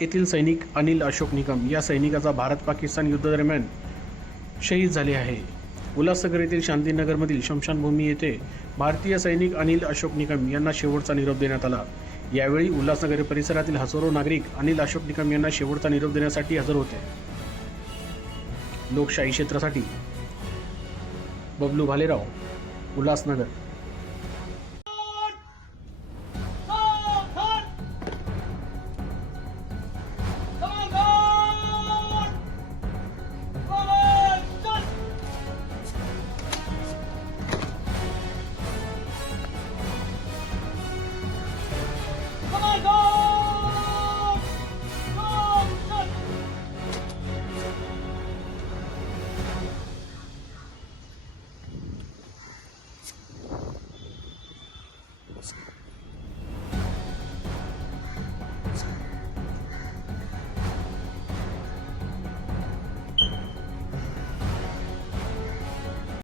येथील सैनिक अनिल अशोक निकम या सैनिकाचा भारत पाकिस्तान युद्धादरम्यान शहीद झाले आहे. उल्हासनगर येथील शांतीनगरमधील शमशानभूमी येथे भारतीय सैनिक अनिल अशोक निकम यांना शेवटचा निरोप देण्यात आला. यावेळी उल्हासनगर परिसरातील हजारो नागरिक अनिल अशोक निकम यांना शेवटचा निरोप देण्यासाठी हजर होते. लोकशाही क्षेत्रासाठी बबलू भालेराव उल्हासनगर. my God!